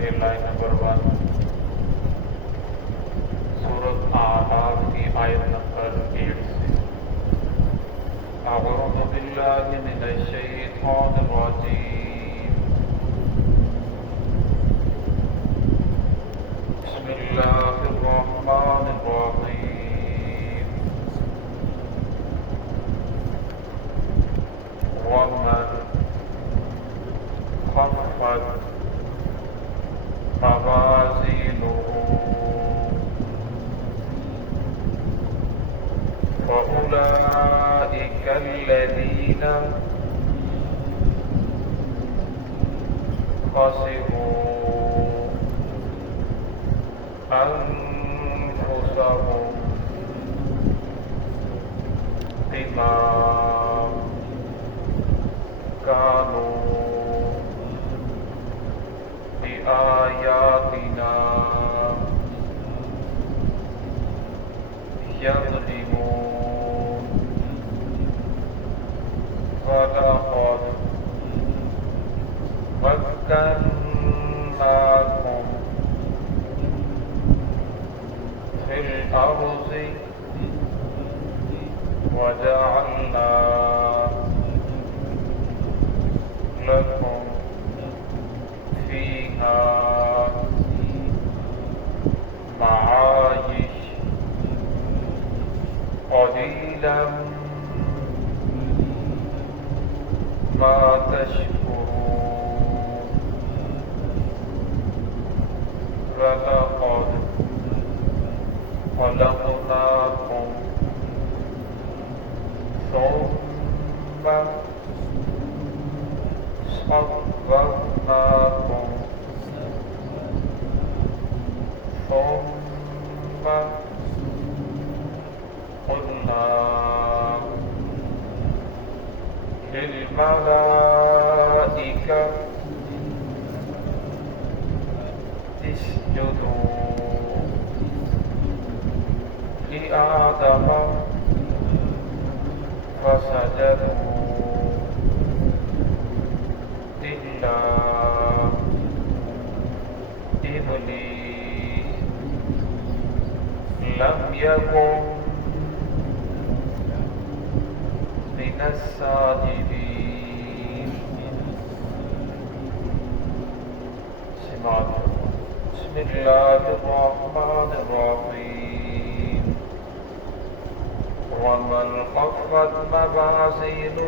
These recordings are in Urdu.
سے لائن نمبر 1 سورۃ اعراف کی آیت نمبر 8 سے۔ اعوذ باللہ من الشیطان الرجیم، بسم اللہ الرحمن الرحیم، ومن خفت موازینہ فأولئك الذين خسروا أنفسهم بما كانوا بآياتنا يظلمون، وَلَقَدْ مَكَّنَّاكُمْ فِي الْأَرْضِ وَجَعَلْنَا لَكُمْ فِيهَا معايش قليلا ما تشكرون، ولقد خلقناكم ثم صورناكم ثم قلنا للملائكة اسجدوا لآدم فسجدوا إلا إبليس لم يكن من الساجدين۔ بسم اللہ الرحمن الرحیم، ومن خفت موازینہ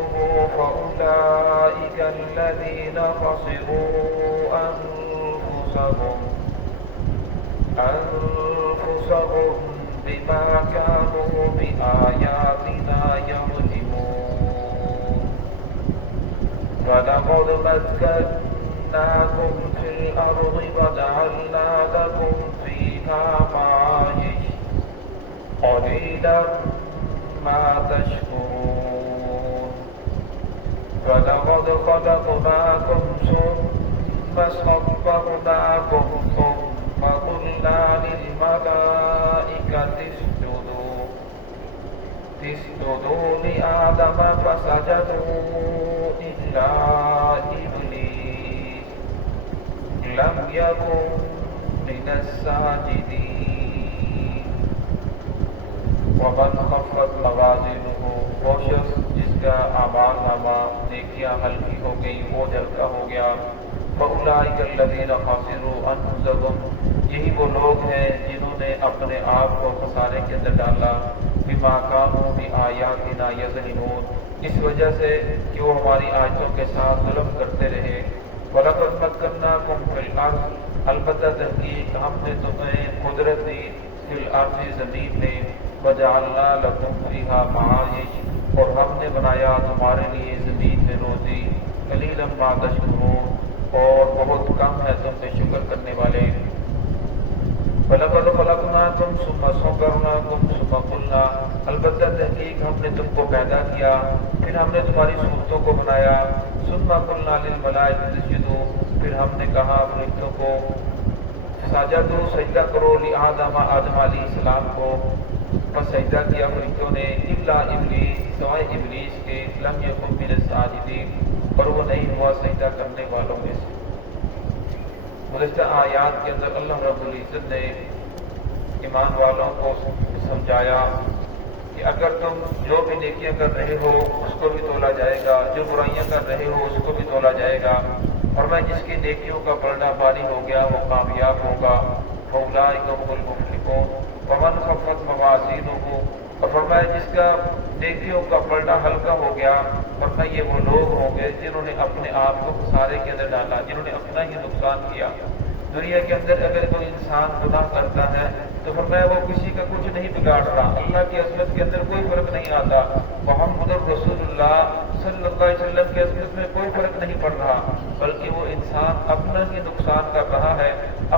فأولئک الذین خسروا أنفسهم بما كانوا بآياتنا يظلمون، ولقد مكناكم في الأرض وجعلنا لكم فيها معايش قليلا ما تشكرون، ولقد خلقناكم ثم صورناكم ثم قلنا للملائكة اسجدوا لآدم فسجدوا إلا إبليس لم يكن من الساجدين۔ ومن خفت موازینہ، وہ شخص جس کا اعمال نامہ نیکیاں ہلکی ہو گئی، وہ ہلکا ہو گیا، فأولئک الذین خسروا أنفسهم، یہی وہ لوگ ہیں جنہوں نے اپنے آپ کو خسارے کے اندر ڈالا، بما كانوا بآیاتنا یظلمون، اس وجہ سے کہ وہ ہماری آیتوں کے ساتھ ظلم کرتے رہے۔ وَلَقَدْ مَكَّنَّاكُمْ فِي الْأَرْضِ، البتہ تحقیق ہم نے تمہیں قدرت دی، فی الارض زمین میں، وَجَعَلْنَا لَكُمْ فِيهَا مَعَايِشَ، اور ہم نے بنایا تمہارے لیے زمین میں روزی، قَلِيلًا مَا تَشْكُرُونَ، اور بہت کم ہے تم سے شکر کرنے والے۔ وَلَقَدْ خَلَقْنَاكُمْ ثُمَّ صَوَّرْنَاكُمْ ثُمَّ قُلْنَا، البتہ تحقیق ہم نے تم کو پیدا کیا، پھر ہم نے تمہاری صورتوں کو بنایا، ثُمَّ قُلْنَا لِلْمَلَائِكَةِ اسْجُدُوا، پھر ہم نے کہا فرشتوں کو سجدو سجدہ کرو لآدم آدم علیہ السلام کو، پس سجدہ کیا فرشتوں نے، الا ابلیس سوائے ابلیس کے، لم یکن من الساجدین، اور وہ نہیں ہوا سجدہ کرنے والوں میں سے۔ گزشتہ آیات کے اندر اللہ رب العزت نے ایمان والوں کو سمجھایا کہ اگر تم جو بھی نیکیاں کر رہے ہو اس کو بھی تولا جائے گا، جو برائیاں کر رہے ہو اس کو بھی تولا جائے گا، اور میں جس کی نیکیوں کا پلڑا بھاری ہو گیا وہ کامیاب ہوگا۔ فَأُولَٰئِکَ هُمُ الْمُفْلِحُونَ وَمَنْ خَفَّتْ مَوَازِینُهُ، اور فرمایا جس کا نیکیوں کا پلڑا ہلکا ہو گیا، فرمایا یہ وہ لوگ ہوں گے جنہوں نے اپنے آپ کو خسارے کے اندر ڈالا، جنہوں نے اپنا ہی نقصان کیا۔ دنیا کے اندر اگر کوئی انسان گناہ کرتا ہے تو فرمایا وہ کسی کا کچھ نہیں بگاڑ رہا، اللہ کی عظمت کے اندر کوئی فرق نہیں آتا، محمد رسول اللہ صلی اللہ علیہ وسلم کی عظمت میں کوئی فرق نہیں پڑ رہا، بلکہ وہ انسان اپنا ہی نقصان کر رہا ہے،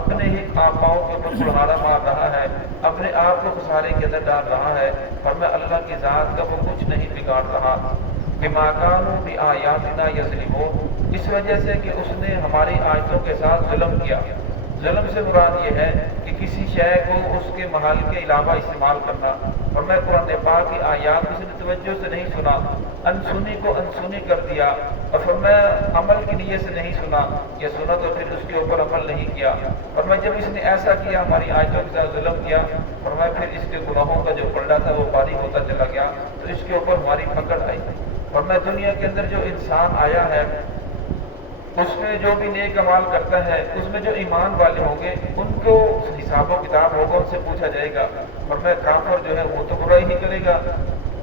اپنے ہی پاؤں کے اوپر کلہاڑا مار رہا ہے، اپنے آپ کو خسارے کے اندر ڈال رہا ہے، فرمایا اللہ کی ذات کا وہ کچھ نہیں بگاڑ رہا۔ بما كانوا بآياتنا يظلمون، اس وجہ سے کہ اس نے ہماری آیتوں کے ساتھ ظلم کیا۔ ظلم سے مراد یہ ہے کہ کسی شے کو اس کے محل کے علاوہ استعمال کرنا، اور میں قرآن پاک کی آیات کسی نے توجہ سے نہیں سنا، انسنی کو انسنی کر دیا، اور فرمایا عمل کی نیت سے نہیں سنا، یہ سنا تو پھر اس کے اوپر عمل نہیں کیا، اور میں جب اس نے ایسا کیا ہماری آیتوں کے ساتھ ظلم کیا، اور میں پھر اس کے گناہوں کا جو پلڑا تھا وہ بھاری ہوتا چلا گیا، تو اس کے اوپر ہماری پکڑ آئی۔ اور میں دنیا کے اندر جو انسان آیا ہے اس میں جو بھی نیک عمال کرتا ہے، اس میں جو ایمان والے ہوں گے ان کو حساب و کتاب ہوگا، ان سے پوچھا جائے گا، اور میں کافر جو ہے وہ تو برائی نہیں کرے گا،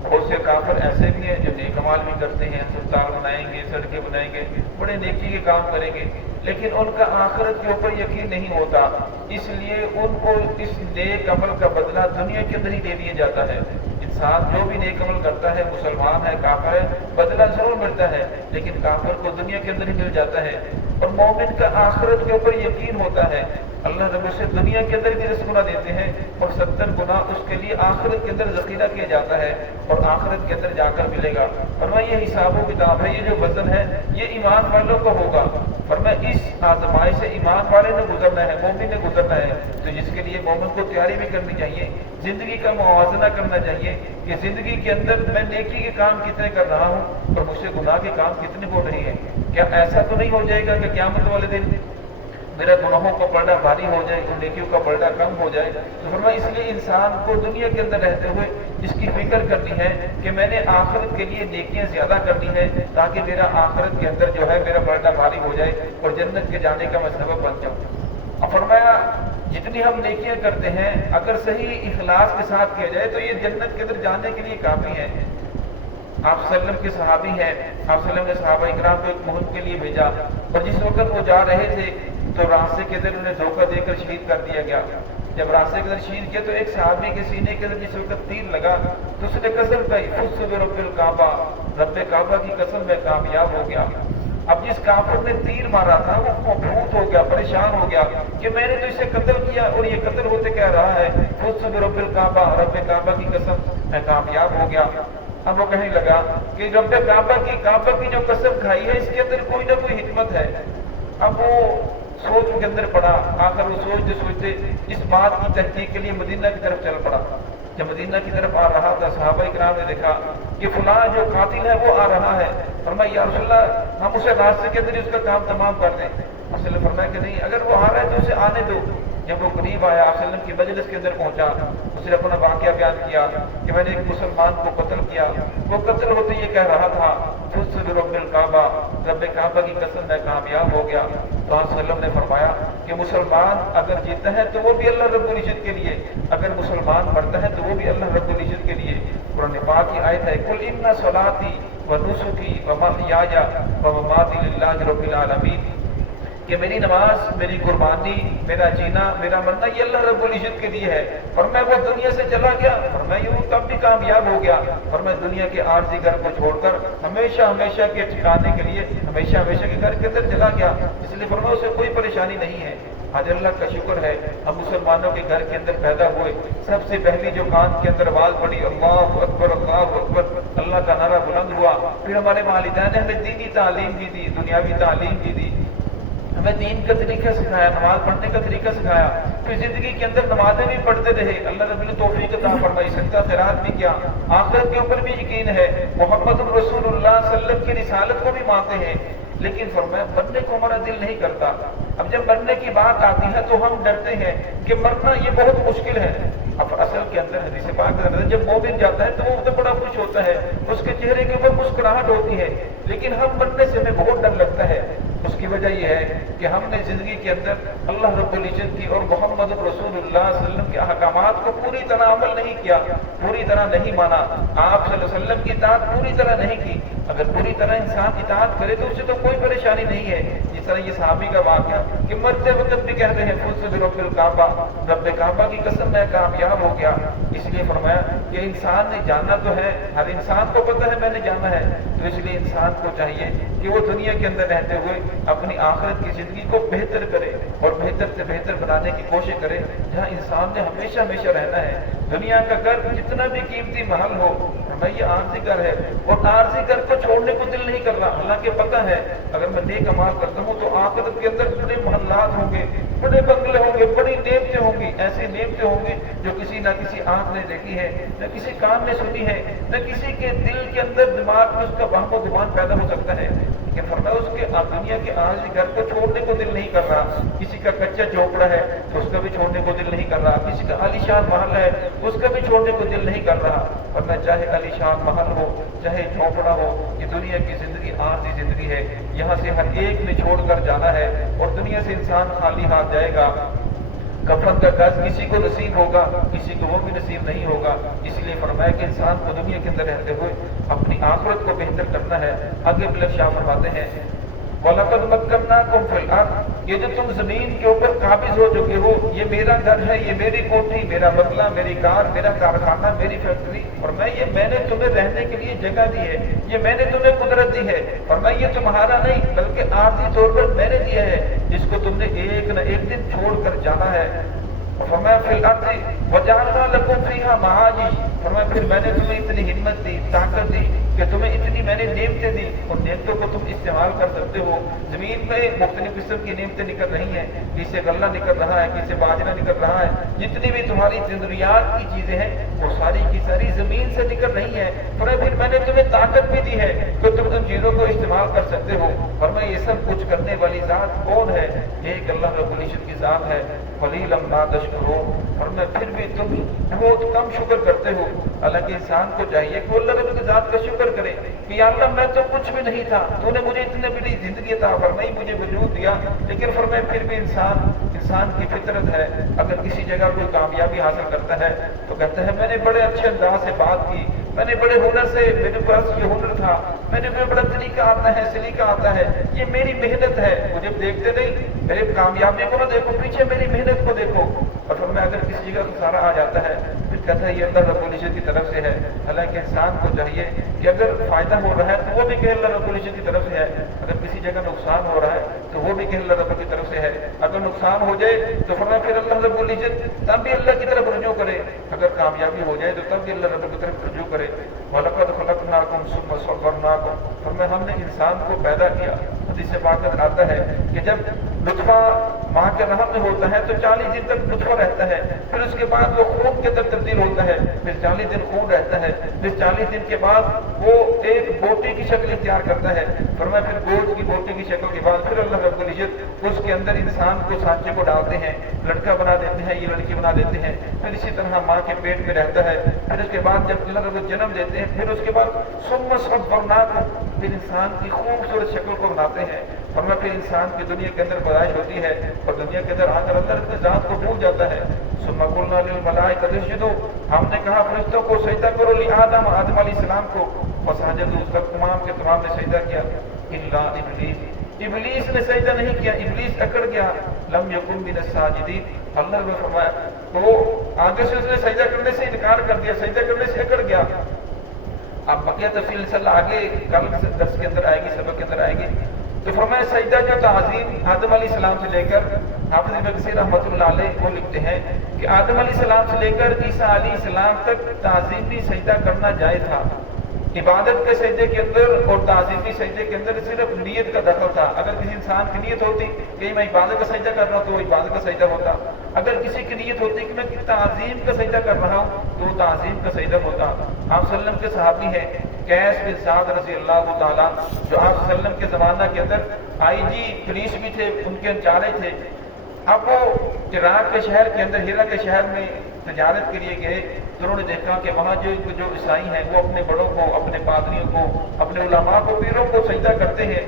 بہت سے کافر ایسے بھی ہیں جو نیک عمال بھی کرتے ہیں، ہسپتال بنائیں گے، سڑکیں بنائیں گے، بڑے نیکی کے کام کریں گے، لیکن ان کا آخرت کے اوپر یقین نہیں ہوتا، اس لیے ان کو اس نیک عمل کا بدلہ دنیا کے اندر ہی دے دیا جاتا ہے۔ انسان جو بھی نیک عمل کرتا ہے، مسلمان ہے، کافر ہے، بدلہ ضرور ملتا ہے، لیکن کافر کو دنیا کے اندر ہی مل جاتا ہے، اور مومن کا آخرت کے اوپر یقین ہوتا ہے، اللہ رب اسے دنیا کے اندر بھی 10 گنا دیتے ہیں، اور 70 گنا اس کے لیے آخرت کے اندر ذخیرہ کیا جاتا ہے، اور آخرت کے اندر جا کر ملے گا۔ فرمایا یہ حساب و کتاب ہے، یہ جو وزن ہے یہ ایمان والوں کا ہوگا۔ فرمایا اس آزمائش سے ایمان والے نے گزرنا ہے، مومن نے گزرنا ہے، تو جس کے لیے مومن کو تیاری بھی کرنی چاہیے، زندگی کا موازنہ کرنا چاہیے کہ زندگی کے اندر میں نیکی کے کام کتنے کر رہا ہوں اور مجھ سے گناہ کے کام کتنے ہو رہے ہیں۔ کیا ایسا تو نہیں ہو جائے گا کہ قیامت والے دن میرا گناہوں کا پلڑا بھاری ہو جائے اور نیکیوں کا پلڑا کم ہو جائے؟ تو فرمایا اس لیے انسان کو دنیا کے اندر رہتے ہوئے اس کی فکر کرنی ہے کہ میں نے آخرت کے لیے نیکیاں زیادہ کرنی ہے، تاکہ میرا آخرت کے اندر جو ہے میرا پلڑا بھاری ہو جائے اور جنت کے جانے کا میں سبب بن جاؤں۔ اور فرمایا جتنی ہم نیکیاں کرتے ہیں اگر صحیح اخلاص کے ساتھ کیا جائے تو یہ جنت کے اندر جانے کے لیے کافی ہے۔ آپ صلی اللہ علیہ وسلم کے صحابی ہیں، آپ صلی اللہ علیہ وسلم نے صحابہ اکرام کو ایک مہم کے لیے بھیجا، اور جس وقت وہ جا رہے تھے تو راستے کے اندر انہیں دھوکہ دے کر شہید کر دیا گیا۔ جب راستے کے اندر شہید کیا تو ایک صحابی کے سینے کے اندر جس وقت تیر لگا تو اس نے قسم کھائی، خود سے رب الکعبہ، رب کعبہ کی قسم میں کامیاب ہو گیا۔ اب جس کافر نے تیر مارا تھا وہ مبہوت ہو گیا، پریشان ہو گیا کہ میں نے تو اسے قتل کیا اور یہ قتل ہوتے کہہ رہا ہے خود سے رب الکعبہ، رب کعبہ کی قسم میں کامیاب ہو گیا۔ اب وہ کہنے لگا کہ رب کعبہ کی جو قسم کھائی ہے اس کے اندر کوئی نہ کوئی حکمت ہے۔ اب وہ سوچ کے اندر پڑا، آخر وہ سوچتے سوچتے اس بات کی تحقیق کے لیے مدینہ کی طرف چل پڑا۔ جب مدینہ کی طرف آ رہا تھا صحابہ کرام نے دیکھا کہ فلاں جو قاتل ہے وہ آ رہا ہے، فرمایا یا رسول اللہ ہم اسے راستے کے اندر اس کا کام تمام کر دیں۔ آپ صلی اللہ علیہ وسلم فرمایا کہ نہیں، اگر وہ آ رہا ہے تو اسے آنے دو۔ جب وہ قریب آیا آپ صلی اللہ علیہ وسلم کی مجلس کے اندر پہنچا، اس نے اپنا واقعہ بیان کیا کہ میں نے ایک مسلمان کو قتل کیا، وہ قتل ہوتے یہ کہہ رہا تھا خود سے رب الکعبہ، رب کعبہ کی قسم میں کامیاب ہو گیا۔ تو آپ صلی اللہ علیہ وسلم نے فرمایا کہ مسلمان اگر جیتا ہے تو وہ بھی اللہ رب العزت کے لیے، اگر مسلمان مرتا ہے تو وہ بھی اللہ رب العزت کے لیے۔ قرآن پاک کی آیت ہے قل ان صلاتی ونسکی ومحیای ومماتی للہ رب العالمین، کہ میری نماز، میری قربانی، میرا جینا، میرا مرنا یہ اللہ رب العزت کے لیے ہے۔ اور میں وہ دنیا سے چلا گیا اور میں یوں تب بھی کامیاب ہو گیا، اور میں دنیا کے عارضی گھر کو چھوڑ کر ہمیشہ ہمیشہ کے ٹھکانے کے لیے ہمیشہ ہمیشہ کے گھر کے اندر چلا گیا، اس لیے فرمایا اسے کوئی پریشانی نہیں ہے۔ آج اللہ کا شکر ہے ہم مسلمانوں کے گھر کے اندر پیدا ہوئے، سب سے پہلی جو کان کے اندر آواز پڑی اللہ اکبر اللہ اکبر، اللہ کا نعرہ بلند ہوا، پھر ہمارے والدین نے ہمیں دینی تعلیم بھی دی، دنیاوی تعلیم بھی دی، ہمیں دین کا طریقہ سکھایا، نماز پڑھنے کا طریقہ سکھایا، پھر زندگی کے اندر نمازیں بھی پڑھتے رہے، اللہ رب نے توفیق عطا فرمائی، سچا خیرات بھی کیا، آخرت کے اوپر بھی یقین ہے، محمد رسول اللہ صلی اللہ علیہ وسلم کی رسالت کو بھی مانتے ہیں، لیکن فرمایا بننے کو ہمارا دل نہیں کرتا۔ اب جب مرنے کی بات آتی ہے تو ہم ڈرتے ہیں کہ مرنا یہ بہت مشکل ہے. اب اصل کے اندر حدیث پاک کے اندر جب مومن جاتا ہے تو وہ تو بڑا خوش ہوتا ہے, اس کے چہرے کے اوپر مسکراہٹ ہوتی ہے, لیکن ہم مرنے سے ہمیں بہت ڈر لگتا ہے. اس کی وجہ یہ ہے کہ ہم نے زندگی کے اندر اللہ رب العزت کی اور محمد رسول اللہ صلی اللہ علیہ وسلم کے احکامات کو پوری طرح عمل نہیں کیا, پوری طرح نہیں مانا, آپ صلی اللہ علیہ وسلم کی اطاعت پوری طرح نہیں کی. اگر پوری طرح انسان اطاعت کرے تو اسے تو کوئی پریشانی نہیں ہے. جس طرح یہ صحابی کا واقعہ کہ مرتے وقت بھی کہتے ہیں خود سے رب الکعبہ, رب کعبہ کی قسم میں کامیاب ہو گیا. اس لیے فرمایا کہ انسان نے جانا تو ہے, ہر انسان کو پتہ ہے میں نے جانا ہے, تو اس لیے انسان کو چاہیے کہ وہ دنیا کے اندر رہتے ہوئے اپنی آخرت کی زندگی کو بہتر کرے اور بہتر سے بہتر بنانے کی کوشش کرے. جہاں انسان نے ہمیشہ ہمیشہ رہنا ہے, دنیا کا گھر جتنا بھی قیمتی محل ہو, یہ عارضی گھر ہے, اور عارضی گھر کو چھوڑنے کو دل نہیں کر رہا. حالانکہ پتہ ہے اگر میں نیک اعمال کرتا ہوں تو آخرت کے اندر بڑے محلات ہوں گے, بڑے بنگلے ہوں گے, بڑی نعمتیں ہوں گی, ایسی نعمتیں ہوں گی جو کسی نہ کسی آنکھ نے دیکھی ہے, نہ کسی کان نے سنی ہے, نہ کسی کے دل کے اندر دماغ میں اس کا وہم و گمان پیدا ہو سکتا ہے. کہ فرمایا اس کے دنیا کے عارضی گھر کو چھوڑنے کو دل نہیں کر رہا. کسی کا کچا جھوپڑا ہے تو اس کا بھی چھوڑنے کو دل نہیں کر رہا, کسی کا عالیشان محل ہے اس کا بھی چھوڑنے کو دل نہیں کر رہا. ورنہ چاہے عالیشان محل ہو چاہے جھوپڑا ہو, یہ دنیا کی زندگی عارضی زندگی ہے, یہاں سے ہر ایک نے چھوڑ کر جانا ہے, اور دنیا سے انسان خالی ہاتھ جائے گا. کفن کا گز کسی کو نصیب ہوگا, کسی کو وہ بھی نصیب نہیں ہوگا. اس لیے فرمایا کہ انسان کو دنیا کے اندر رہتے ہوئے اپنی آخرت کو بہتر کرنا ہے. آگے بلند شاہ فرماتے ہیں وَلَقَدْ مَكَّنَّاكُمْ فِي الْأَرْضِ, یہ جو تم زمین کے اوپر قابض ہو چکے ہو, یہ میرا گھر ہے, یہ میری کوٹھی, میرا بنگلہ, میری کار, میرا کارخانہ, میری فیکٹری, اور میں نے تمہیں رہنے کے لیے جگہ دی ہے, یہ میں نے تمہیں قدرت دی ہے. اور یہ تمہارا نہیں بلکہ عارضی طور پر میں نے دیا ہے, جس کو تم نے ایک نہ ایک دن چھوڑ کر جانا ہے. فرمایا فی الارض وجعلنا لکم فیہا معاجز, فرمایا پھر میں نے تمہیں اتنی ہمت دی, طاقت دی کہ تمہیں اتنی میں نے نعمتیں دی, ان نعمتوں کو تم استعمال کر سکتے ہو. زمین پہ مختلف قسم کی نعمتیں نکل رہی ہیں, کسی سے غلہ نکل رہا ہے, کسی سے باجرہ نکل رہا ہے, جتنی بھی تمہاری ضروریات کی چیزیں ہیں وہ ساری کی ساری زمین سے نکل رہی ہیں. پھر میں نے تمہیں طاقت بھی دی ہے کہ تم ان چیزوں کو استعمال کر سکتے ہو. اور یہ سب کچھ کرنے والی ذات کون ہے؟ ایک اللہ رب العزت کی ذات ہے. قلیلا ما تشکرون, اور پھر بھی تم بہت کم شکر کرتے ہو. حالانکہ انسان کو چاہیے کہ اللہ رب کی ذات کا شکر کرے کہ یا اللہ میں تو کچھ بھی نہیں تھا, تو نے مجھے اتنے بڑی زندگی عطا فرمائی, مجھے وجود دیا. لیکن فرمایا پھر بھی انسان کی فطرت ہے, اگر کسی جگہ کوئی کامیابی حاصل کرتا ہے تو کہتا ہے میں نے بڑے اچھے انداز سے بات کی, میں نے بڑے ہنر سے, میرے پاس یہ ہنر تھا, میں نے بڑا طریقہ آتا ہے, سلیقہ آتا ہے, یہ میری محنت ہے. مجھے دیکھتے نہیں, میرے کامیابی کو نہ دیکھو, پیچھے میری محنت کو دیکھو. اور فرمایا اگر کسی جگہ سارا آ جاتا ہے پھر کہتا ہے یہ اللہ رب العزت کی طرف سے ہے. حالانکہ انسان کو چاہیے کہ اگر فائدہ ہو رہا ہے تو وہ بھی کہ اللہ رب العزت کی طرف سے ہے, اگر کسی جگہ نقصان ہو رہا ہے تو وہ بھی کہ اللہ رب کی طرف سے ہے. اگر نقصان ہو جائے تو فرمایا پھر اللہ رب العزت تب بھی اللہ کی طرف رجوع کرے, اگر کامیابی ہو جائے تو تب بھی اللہ رب کی طرف رجوع کرے. وَلَقَدْ خَلَقْنَاكُمْ ثُمَّ صَوَّرْنَاكُمْ, فرمایا ہم نے انسان کو پیدا کیا. حدیث پاک میں آتا ہے کہ جب لطفہ ماں کے رحم میں ہوتا ہے تو 40 دن تک لطفہ رہتا ہے, پھر اس کے بعد وہ خون کے اندر تبدیل ہوتا ہے, پھر 40 دن خون رہتا ہے, پھر 40 دن کے بعد وہ ایک بوٹی کی شکل اختیار کرتا ہے. فرمایا پھر گوشت کی بوٹی کی شکل کے بعد پھر اللہ رب العزت اس کے اندر انسان کو سانچے کو ڈالتے ہیں, لڑکا بنا دیتے ہیں, یہ لڑکی بنا دیتے ہیں. پھر اسی طرح ماں کے پیٹ میں رہتا ہے, پھر اس کے بعد جب اللہ رب جنم دیتے ہیں, پھر اس کے بعد ثم صورناکم, پھر انسان کی خوبصورت شکل کو بناتے ہیں. فرمایا پھر انسان کی دنیا کے اندر پیدائش ہوتی ہے اور دنیا کے اندر آ کر اللہ کی ذات کو بھول جاتا ہے. ثم قلنا للملائکۃ اسجدوا, ہم نے کہا فرشتوں کو سجدہ کرو لآدم, آدم علیہ السلام کو. فسجدوا, اس وقت تمام کے تمام نے سجدہ کیا الا ابلیس, ابلیس نے سجدہ نہیں کیا, ابلیس اکڑ گیا. لم یکن من الساجدین, اللہ نے فرمایا تو آگے سے اس نے سجدہ کرنے سے انکار کر دیا, سجدہ کرنے سے اکڑ گیا. اب بقیہ تفصیل انشاءاللہ آگے کل درس کے اندر آئے گی, سبق کے اندر آئے گی. تو فرمایا سجدہ جو تعظیم آدم علیہ السلام سے لے کر, حافظ ابن کثیر رحمۃ اللہ علیہ وہ لکھتے ہیں کہ آدم علیہ السلام سے لے کر عیسیٰ علیہ السلام تک تعظیمی سجدہ کرنا جائز تھا. عبادت کے سجدے کے اندر اور تعظیمی سجدے کے اندر صرف نیت کا دخل تھا. اگر کسی انسان کی نیت ہوتی کہ میں عبادت کا سجدہ کر رہا ہوں تو وہ عبادت کا سجدہ ہوتا, اگر کسی کی نیت ہوتی کہ میں تعظیم کا سجدہ کر رہا ہوں تو وہ تعظیم کا سجدہ ہوتا. آپ صلی اللہ علیہ وسلم کے صحابی ہیں قیس بن سعد رضی اللہ تعالیٰ جو آپ صلی اللہ علیہ وسلم کے زمانہ کے اندر آئی جی پولیس بھی تھے، ان کے انچارے تھے. اب وہ عراق کے شہر کے اندر ہیرا کے شہر میں تجارت کے لیے گئے تو انہوں نے دیکھا کہ وہاں جو عیسائی ہیں وہ اپنے بڑوں کو، اپنے پادریوں کو، اپنے علماء کو، پیروں کو سجدہ کرتے ہیں.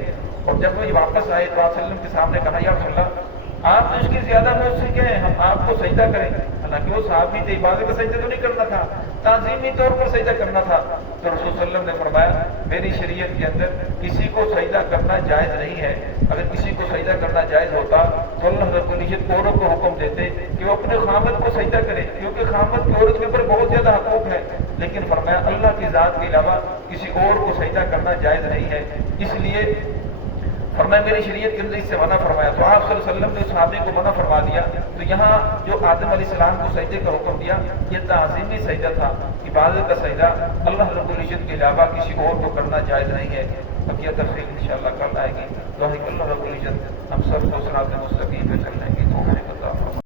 اور جب وہ واپس آئے تو آپ صلی اللہ علیہ وسلم کے سامنے کہا یا رسول اللہ آپ تو اس کی زیادہ مجھ سے کہیں ہم آپ کو سجدہ کریں. حالانکہ وہ صحابی تھے، عبادت کا سجدہ تو نہیں کرنا تھا، تعظیمی طور پر سجدہ کرنا تھا. تو رسول صلی اللہ علیہ وسلم نے فرمایا میری شریعت کے اندر کسی کو سجدہ کرنا جائز نہیں ہے. اگر کسی کو سجدہ کرنا جائز ہوتا تو اللہ رب العزت عورتوں کو حکم دیتے کہ وہ اپنے خامد کو سجدہ کرے، کیونکہ خامد کی عورت کے اوپر بہت زیادہ حقوق ہے. لیکن فرمایا اللہ کی ذات کے علاوہ کسی اور کو سجدہ کرنا جائز نہیں ہے. اس لیے فرمایا میری شریعت کے اندر اس سے منع فرمایا. تو آپ صلی اللہ علیہ وسلم نے اس صحابی کو منع فرما دیا. تو یہاں جو آدم علیہ السلام کو سجدے کا حکم دیا یہ تعظیمی سجدہ تھا، عبادت کا سجدہ اللہ رب العزت کے علاوہ کسی اور کو کرنا جائز نہیں ہے. بقیہ تفصیل انشاءاللہ کل آئے گی. تو اللہ رب العزت ہم سب کو صراط مستقیم پہ چلنے کی توفیق عطا فرمائے.